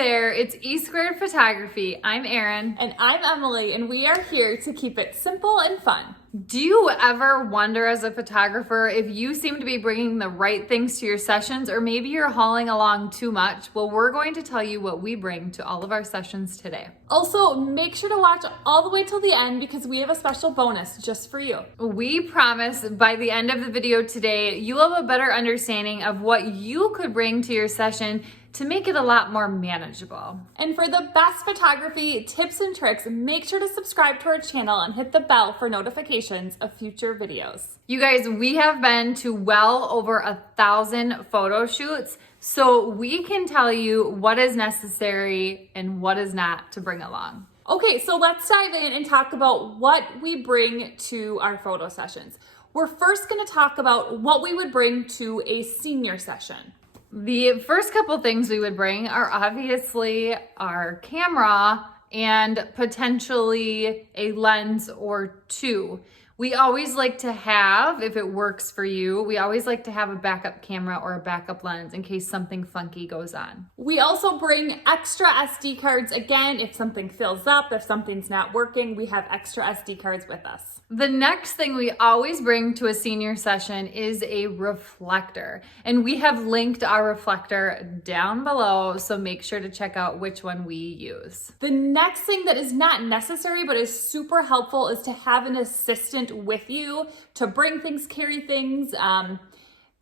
there, it's E Squared Photography. I'm Erin. And I'm Emily, and we are here to keep it simple and fun. Do you ever wonder as a photographer if you seem to be bringing the right things to your sessions, or maybe you're hauling along too much? Well, we're going to tell you what we bring to all of our sessions today. Also, make sure to watch all the way till the end because we have a special bonus just for you. We promise by the end of the video today, you'll have a better understanding of what you could bring to your session to make it a lot more manageable. And for the best photography tips and tricks, make sure to subscribe to our channel and hit the bell for notifications of future videos. You guys, we have been to well over 1,000 photo shoots, so we can tell you what is necessary and what is not to bring along. Okay, so let's dive in and talk about what we bring to our photo sessions. We're first gonna talk about what we would bring to a senior session. The first couple things we would bring are obviously our camera and potentially a lens or two. We always like to have, if it works for you, we always like to have a backup camera or a backup lens in case something funky goes on. We also bring extra SD cards. Again, if something fills up, if something's not working, we have extra SD cards with us. The next thing we always bring to a senior session is a reflector. And we have linked our reflector down below, so make sure to check out which one we use. The next thing that is not necessary but is super helpful is to have an assistant with you to bring things, carry things.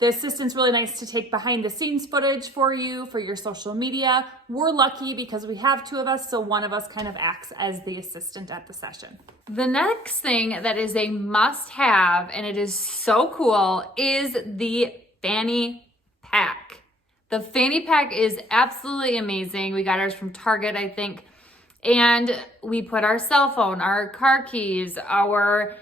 The assistant's really nice to take behind the scenes footage for you, for your social media. We're lucky because we have two of us, so one of us kind of acts as the assistant at the session. The next thing that is a must-have, and it is so cool, is the fanny pack. The fanny pack is absolutely amazing. We got ours from Target, I think. And we put our cell phone, our car keys, our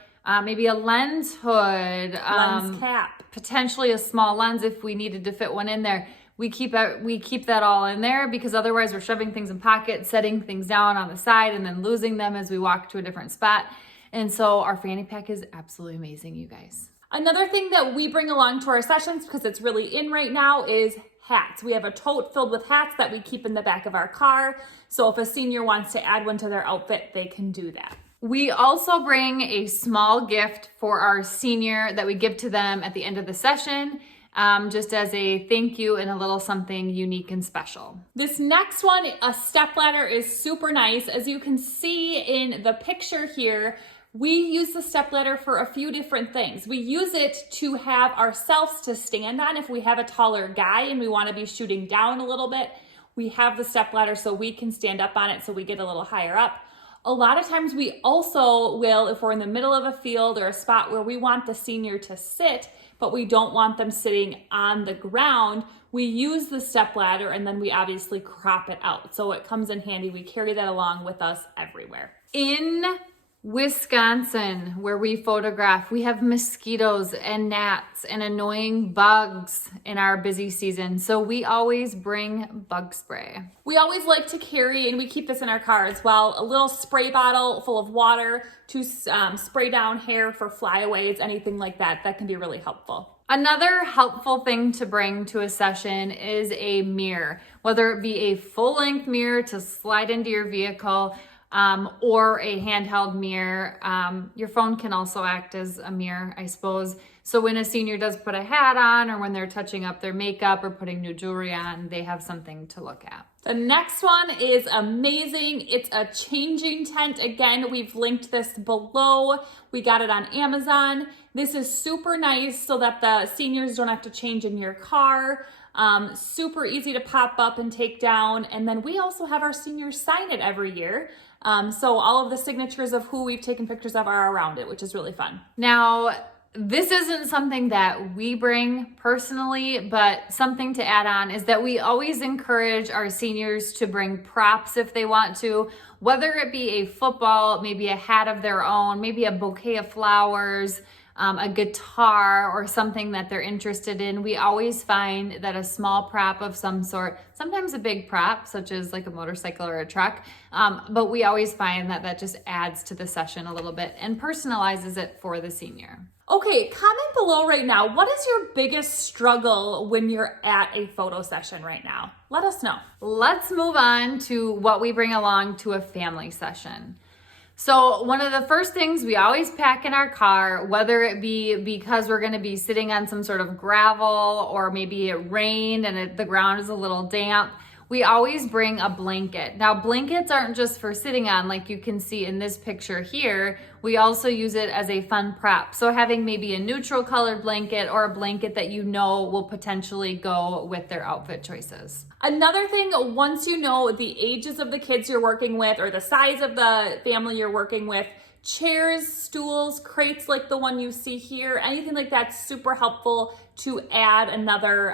maybe a lens hood, Lens cap, potentially a small lens if we needed to fit one in there. We keep that all in there because otherwise we're shoving things in pockets, setting things down on the side, and then losing them as we walk to a different spot. And so our fanny pack is absolutely amazing, you guys. Another thing that we bring along to our sessions because it's really in right now is hats. We have a tote filled with hats that we keep in the back of our car. So if a senior wants to add one to their outfit, they can do that. We also bring a small gift for our senior that we give to them at the end of the session, just as a thank you and a little something unique and special. This next one, a stepladder, is super nice. As you can see in the picture here, we use the stepladder for a few different things. We use it to have ourselves to stand on if we have a taller guy and we want to be shooting down a little bit. We have the stepladder so we can stand up on it so we get a little higher up. A lot of times we also will, if we're in the middle of a field or a spot where we want the senior to sit, but we don't want them sitting on the ground, we use the stepladder and then we obviously crop it out. So it comes in handy. We carry that along with us everywhere. In Wisconsin, where we photograph, we have mosquitoes and gnats and annoying bugs in our busy season. So we always bring bug spray. We always like to carry, and we keep this in our car as well, a little spray bottle full of water to spray down hair for flyaways, anything like that. That can be really helpful. Another helpful thing to bring to a session is a mirror, whether it be a full-length mirror to slide into your vehicle, or a handheld mirror. Your phone can also act as a mirror, I suppose. So when a senior does put a hat on, or when they're touching up their makeup or putting new jewelry on, they have something to look at. The next one is amazing. It's a changing tent. Again, we've linked this below. We got it on Amazon. This is super nice so that the seniors don't have to change in your car. Super easy to pop up and take down. And then we also have our seniors sign it every year. So all of the signatures of who we've taken pictures of are around it, which is really fun. Now, this isn't something that we bring personally, but something to add on is that we always encourage our seniors to bring props if they want to, whether it be a football, maybe a hat of their own, maybe a bouquet of flowers, a guitar or something that they're interested in, we always find that a small prop of some sort, sometimes a big prop, such as like a motorcycle or a truck, but we always find that that just adds to the session a little bit and personalizes it for the senior. Okay, comment below right now. What is your biggest struggle when you're at a photo session right now? Let us know. Let's move on to what we bring along to a family session. So one of the first things we always pack in our car, whether it be because we're going to be sitting on some sort of gravel or maybe it rained and the ground is a little damp, we always bring a blanket. Now, blankets aren't just for sitting on, like you can see in this picture here. We also use it as a fun prop. So having maybe a neutral colored blanket or a blanket that you know will potentially go with their outfit choices. Another thing, once you know the ages of the kids you're working with or the size of the family you're working with, chairs, stools, crates like the one you see here, anything like that's super helpful to add another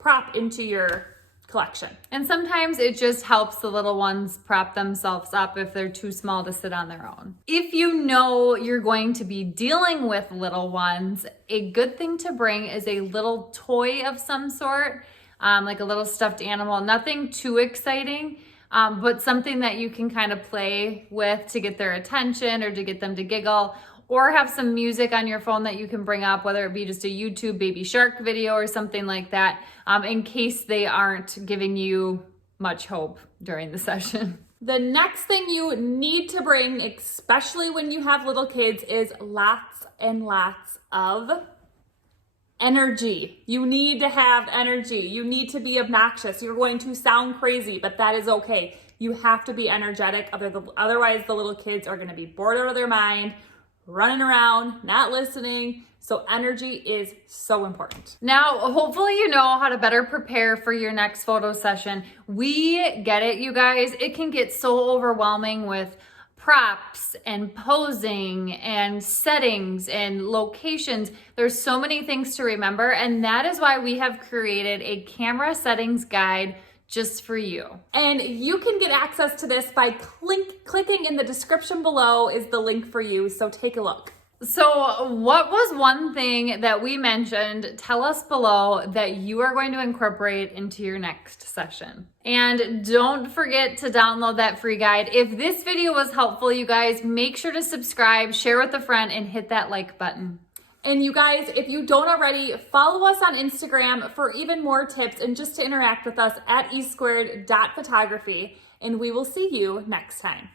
prop into your collection. And sometimes it just helps the little ones prop themselves up if they're too small to sit on their own. If you know you're going to be dealing with little ones, a good thing to bring is a little toy of some sort, like a little stuffed animal, nothing too exciting, but something that you can kind of play with to get their attention or to get them to giggle, or have some music on your phone that you can bring up, whether it be just a YouTube baby shark video or something like that, in case they aren't giving you much hope during the session. The next thing you need to bring, especially when you have little kids, is lots and lots of energy. You need to have energy. You need to be obnoxious. You're going to sound crazy, but that is okay. You have to be energetic, otherwise the little kids are going to be bored out of their mind, running around, not listening. So energy is so important. Now, hopefully you know how to better prepare for your next photo session. We get it, you guys. It can get so overwhelming with props and posing and settings and locations. There's so many things to remember, and that is why we have created a camera settings guide just for you. And you can get access to this by clicking in the description below is the link for you, so take a look. So what was one thing that we mentioned? Tell us below that you are going to incorporate into your next session. And don't forget to download that free guide. If this video was helpful, you guys, make sure to subscribe, share with a friend, and hit that like button. And you guys, if you don't already, follow us on Instagram for even more tips and just to interact with us at e2photography. And we will see you next time.